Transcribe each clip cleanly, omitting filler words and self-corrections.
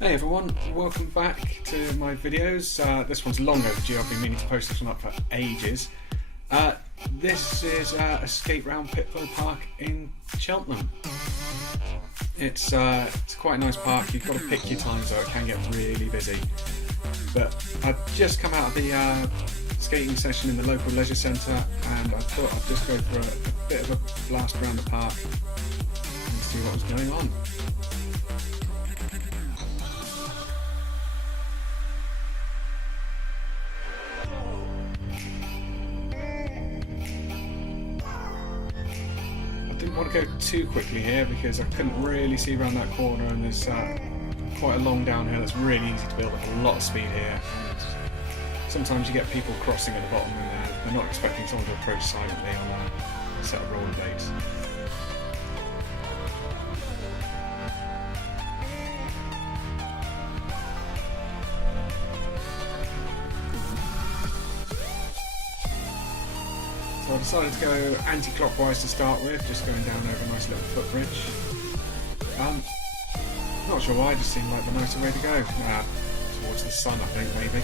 Hey everyone, welcome back to my videos. This one's long overdue. I've been meaning to post this one up for ages. This is a skate round Pittville Park in Cheltenham. It's quite a nice park. You've got to pick your times though, it can get really busy. But I've just come out of the skating session in the local leisure centre, and I thought I'd just go for a bit of a blast around the park and see what was going on. I didn't want to go too quickly here because I couldn't really see around that corner, and there's quite a long downhill. It's really easy to build up a lot of speed here. And sometimes you get people crossing at the bottom and they're not expecting someone to approach silently on a set of rollerblades. So I decided to go anti-clockwise to start with, just going down over a nice little footbridge. Not sure why, it just seemed like the nicer way to go. Towards the sun, I think, maybe.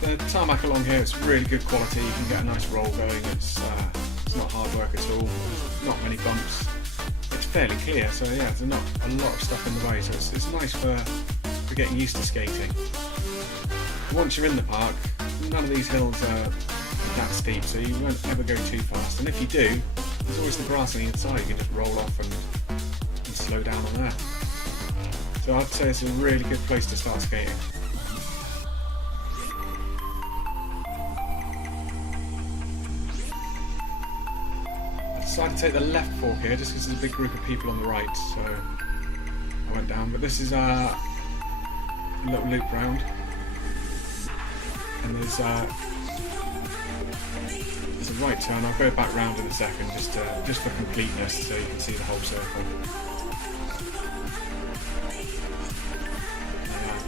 The tarmac along here is really good quality. You can get a nice roll going. It's not hard work at all. There's not many bumps. It's fairly clear, so yeah, there's not a lot of stuff in the way. So it's nice for getting used to skating. Once you're in the park, none of these hills are that steep, so you won't ever go too fast. And if you do, there's always the grass on the inside. You can just roll off and slow down on that. So I'd say it's a really good place to start skating. I decided to take the left fork here just because there's a big group of people on the right, so I went down. But this is a little loop round, and there's a right turn. I'll go back round in a second just for completeness, so you can see the whole circle.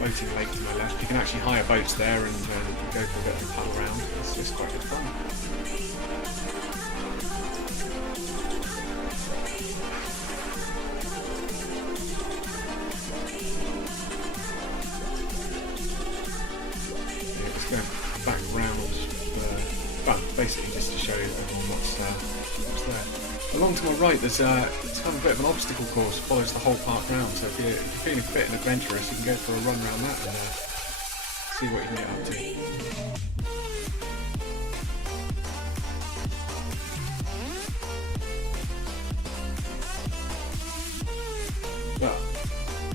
Boating lake to my left. You can actually hire boats there and go for a bit of a paddle around. It's quite good fun. Going back round, well, basically just to show everyone what's there. Along to my right, there's it's kind of a bit of an obstacle course, follows the whole park round. So if you're feeling fit and adventurous, you can go for a run around that and see what you can get up to. But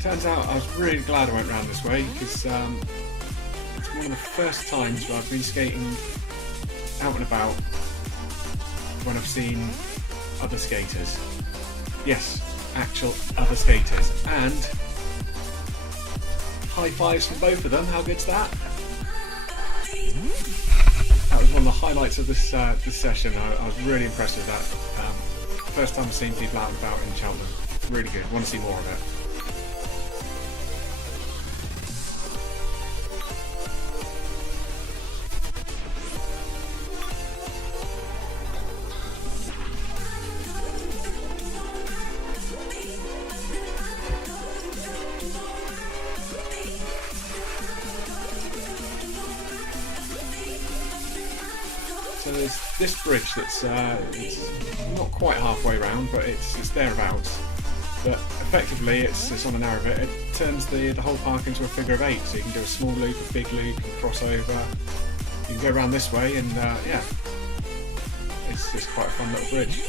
turns out I was really glad I went round this way because. One of the first times where I've been skating out and about when I've seen other skaters. Yes, actual other skaters. And high fives from both of them. How good's that? That was one of the highlights of this session. I was really impressed with that. First time I've seen people out and about in Cheltenham. Really good. Want to see more of it. So there's this bridge that's it's not quite halfway round, but it's thereabouts. But effectively, it's on a narrow bit. It turns the whole park into a figure of 8. So you can do a small loop, a big loop, and cross over. You can go around this way, and yeah, it's just quite a fun little bridge.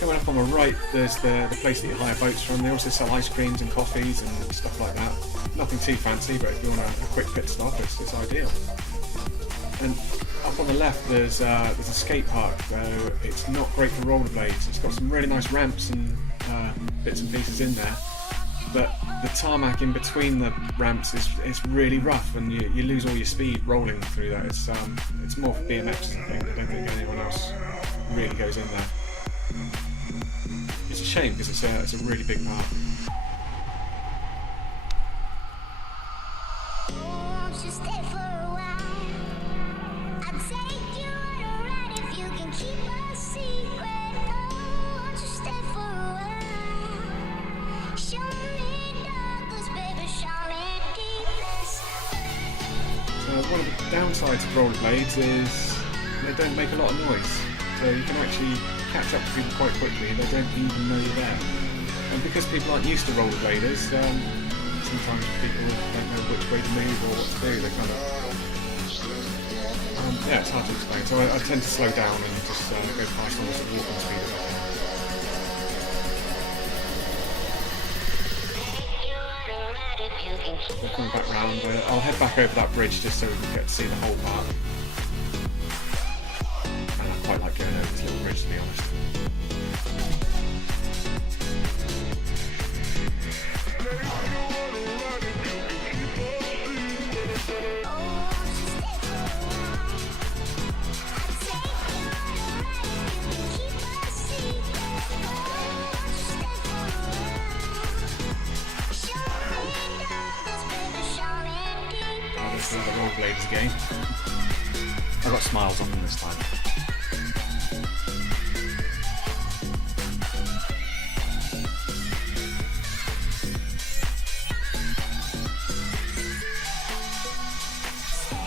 Coming up on the right, there's the place that you hire boats from. They also sell ice creams and coffees and stuff like that. Nothing too fancy, but if you want a quick pit stop, it's ideal. And up on the left there's a skate park, though it's not great for rollerblades. It's got some really nice ramps and bits and pieces in there, but the tarmac in between the ramps is really rough, and you lose all your speed rolling through that. It's more for BMXs, I think. I don't think anyone else really goes in there. It's a shame because it's a really big park. One of the downsides of rollerblades is they don't make a lot of noise, so you can actually catch up to people quite quickly and they don't even know you're there. And because people aren't used to rollerbladers, sometimes people don't know which way to move or what to do. They kind of yeah, it's hard to explain. So I tend to slow down and just go past almost at walking speed as I can. So coming back round, I'll head back over that bridge just so we can get to see the whole park. And I quite like going over this little bridge, to be honest. The rollerblades again. I got smiles on them this time.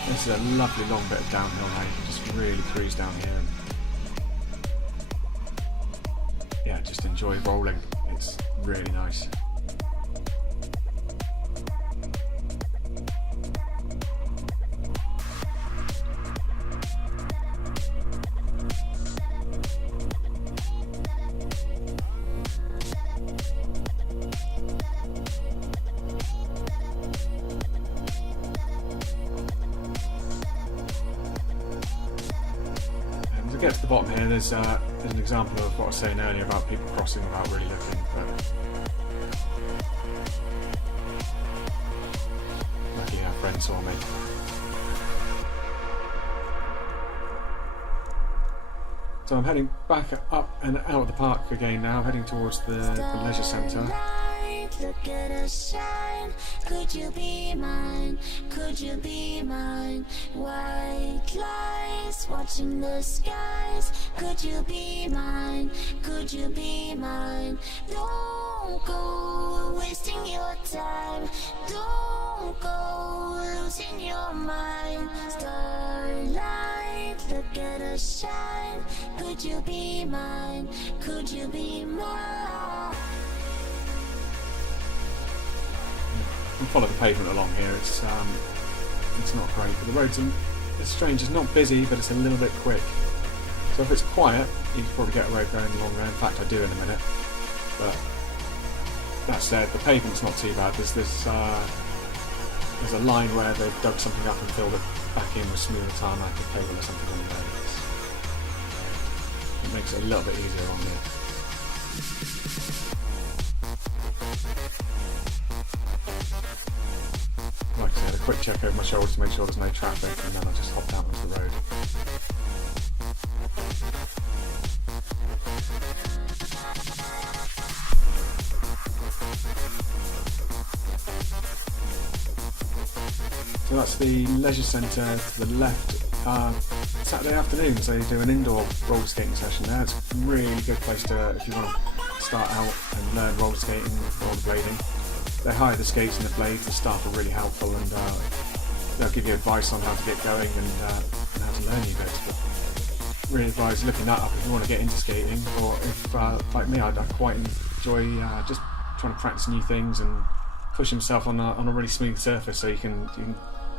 This is a lovely long bit of downhill now. You can just really cruise down here and yeah, just enjoy rolling. It's really nice. To get to the bottom here, there's an example of what I was saying earlier about people crossing without really looking, but luckily our friend saw me. So I'm heading back up and out of the park again now, heading towards the leisure centre. Look at us shine. Could you be mine? Could you be mine? White lights watching the skies. Could you be mine? Could you be mine? Don't go wasting your time. Don't go losing your mind. Starlight, look at us shine. Could you be mine? Could you be mine? You can follow the pavement along here. It's not great, but the roads it's strange. It's not busy, but it's a little bit quick. So if it's quiet, you can probably get a road going along there. In fact, I do in a minute. But that said, the pavement's not too bad. There's a line where they've dug something up and filled it back in with smoother tarmac or cable or something on the road. It makes it a little bit easier on there. Like I said, a quick check over my shoulder to make sure there's no traffic, and then I just hopped out onto the road. So that's the leisure centre to the left. Saturday afternoon, so you do an indoor roller skating session there. It's a really good place to, if you want to start out and learn roller skating, rollerblading. They hire the skates and the blades. The staff are really helpful, and they'll give you advice on how to get going and how to learn new bits. But really advise looking that up if you want to get into skating, or if, like me, I quite enjoy just trying to practice new things and push himself on a really smooth surface, so you can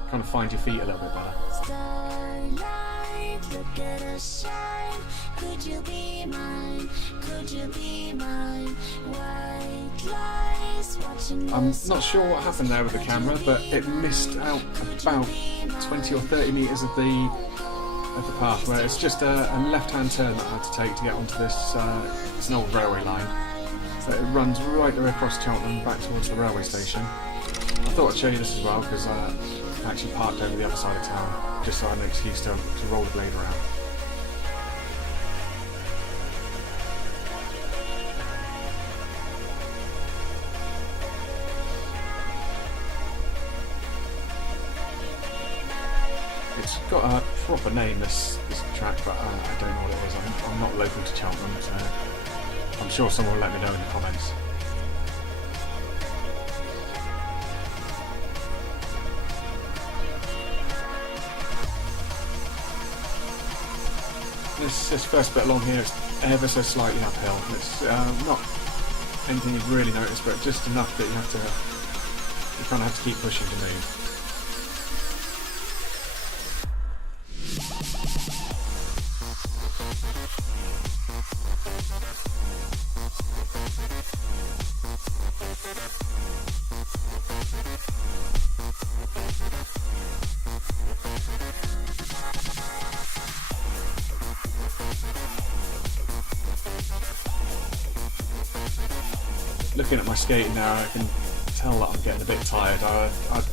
kind of find your feet a little bit better. Starlight, look at us shine. Could you be mine? Could you be mine? White lights watching. I'm not sure what happened there with the camera, but it missed out about 20 or 30 metres of the of the path where it's just a left-hand turn that I had to take to get onto this. It's an old railway line, so it runs right the way across Cheltenham back towards the railway station. I thought I'd show you this as well because I actually parked over the other side of town just so I had an excuse to roll the blade around. It's got a proper name, this track, but I don't know what it is. I'm not local to Cheltenham, so I'm sure someone will let me know in the comments. This first bit along here is ever so slightly uphill. It's not anything you'd really notice, but just enough that you kind of have to keep pushing to move. Looking at my skating now, I can tell that I'm getting a bit tired. I'd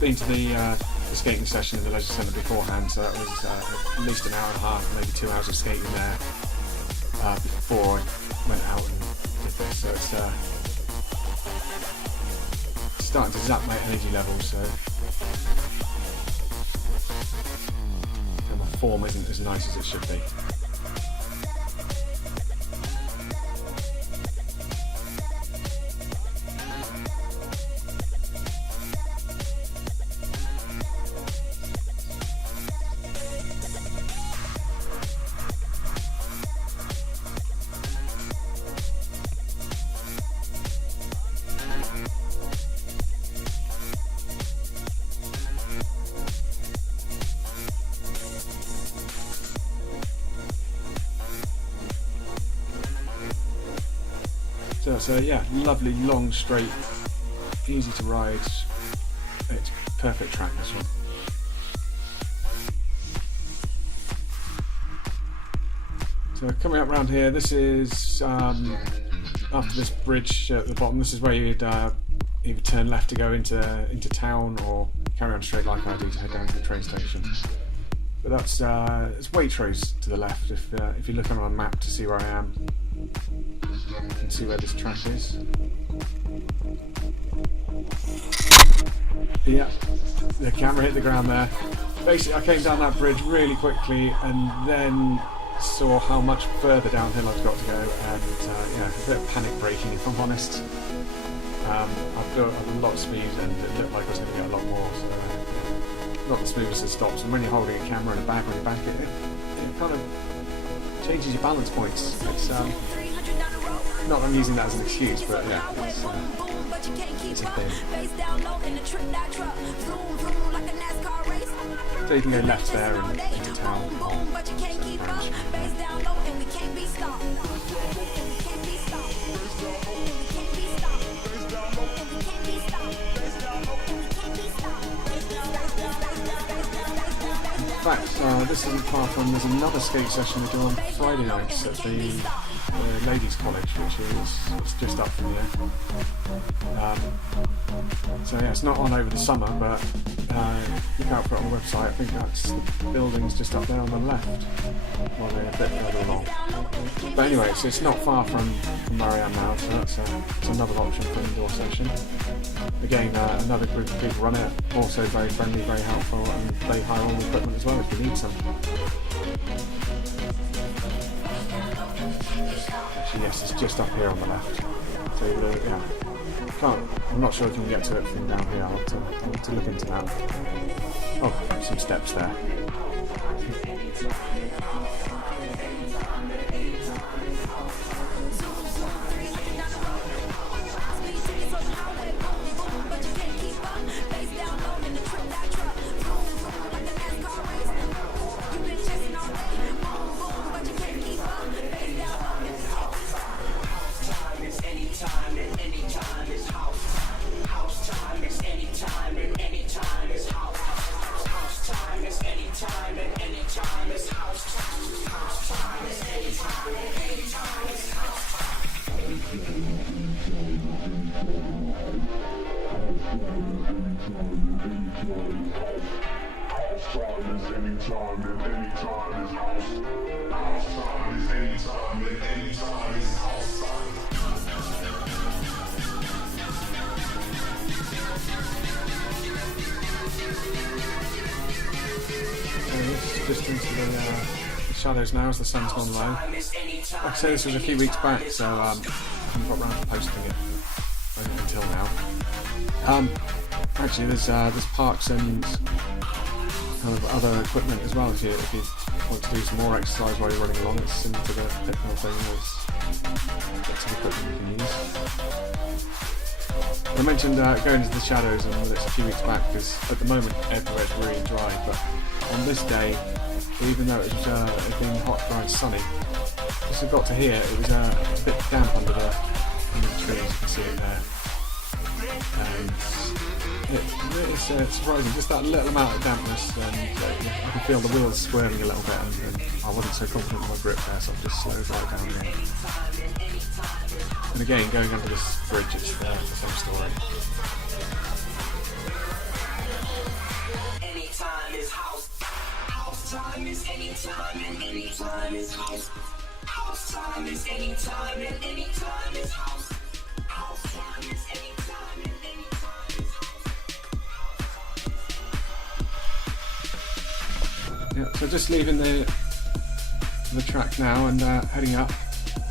been to the skating session in the leisure centre beforehand, so that was at least an hour and a half, maybe 2 hours of skating there before I went out and did this. So it's starting to zap my energy levels. So my form isn't as nice as it should be. So yeah, lovely, long, straight, easy to ride. It's perfect track, this one. So coming up around here, this is after this bridge at the bottom. This is where you'd either turn left to go into town or carry on straight like I do to head down to the train station. But that's it's Waitrose to the left. If you're looking on a map to see where I am. You can see where this track is. Yeah, the camera hit the ground there. Basically, I came down that bridge really quickly and then saw how much further downhill I've got to go, and yeah, a bit of panic braking if I'm honest. I've built up a lot of speed and it looked like I was going to get a lot more, so not the smoothest of stops, and when you're holding a camera and a bag on your back, it kind of changes your balance points. It's not that I'm using that as an excuse, but yeah, it's a thing. So you can go left there and into town. In fact, this isn't far from, there's another skate session we do on Friday nights at the Ladies College, which is just up from here. So yeah, it's not on over the summer, but look out for it on the website. I think that's the buildings just up there on the left, while they're a bit further along. But anyway, it's not far from where I am now, so that's another option for an indoor session. Again, another group of people run it, also very friendly, very helpful, and they hire all the equipment as well if you need some. Actually, yes, it's just up here on the left. So yeah, I'm not sure if you can get to it from down here. I'll have to look into that. Oh, some steps there. Anytime, it's Just into the shadows now as the sun's gone low. Like I say, this was a few weeks back, so I haven't got round to posting it until now. Actually, there's parks and kind of other equipment as well if you want to do some more exercise while you're running along. It's similar to the Pittville thing. There's bits of equipment you can use. I mentioned going into the shadows, and it's a few weeks back because at the moment everywhere's really dry, but on this day, even though it had been hot, dry and sunny, as I got to here, it was a bit damp under the trees. You can see it there. And it's surprising, just that little amount of dampness, and I can feel the wheels squirming a little bit, and I wasn't so confident with my grip there, so I just slowed right down there. And again, going under this bridge, it's the same story. Anytime is house. House time is anytime, and anytime is house. House time is anytime, and anytime is house. House time is anytime, and anytime is house. Yeah, so just leaving the track now and heading up,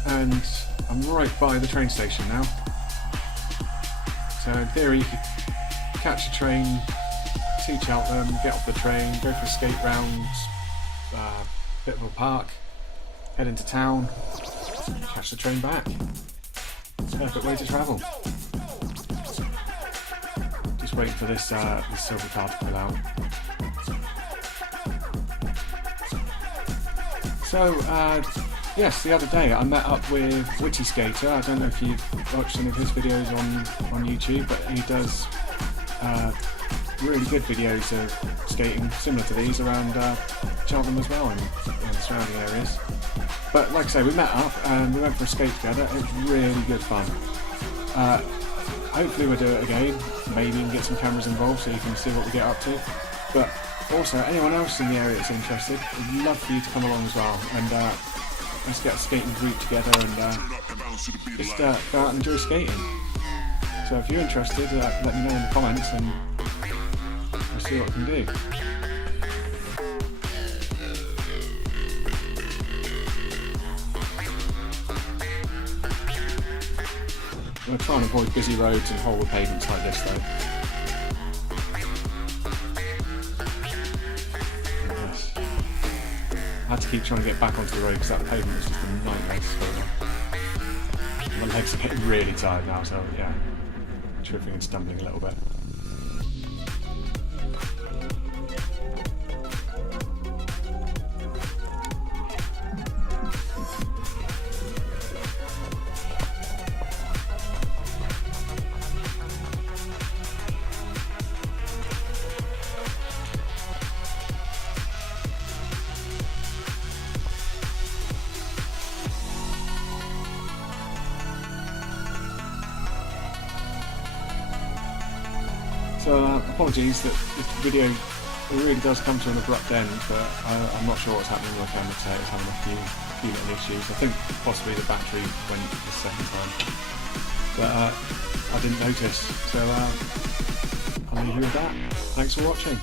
and I'm right by the train station now. So in theory you could catch a train to Cheltenham, get off the train, go for a skate round Pittville Park, head into town, catch the train back. Perfect way to travel. Just waiting for this silver card to fill out. So yes, the other day I met up with Witty Skater. I don't know if you've watched any of his videos on YouTube, but he does really good videos of skating similar to these around Cheltenham as well and the surrounding areas. But like I say, we met up and we went for a skate together. It was really good fun. Hopefully we'll do it again. Maybe we can get some cameras involved so you can see what we get up to. But also, anyone else in the area that's interested, I'd love for you to come along as well. And let's get a skating group together and just go out and enjoy skating. So if you're interested, let me know in the comments and we'll see what we can do. I'm going to try and avoid busy roads and horrible pavements like this though. Yes. I had to keep trying to get back onto the road because that pavement was just a nightmare to go on. My legs are getting really tired now, so yeah, tripping and stumbling a little bit. So apologies that this video really does come to an abrupt end, but I'm not sure what's happening with my camera today. It's having a few little issues. I think possibly the battery went the second time, but I didn't notice. So I'll leave you with that. Thanks for watching.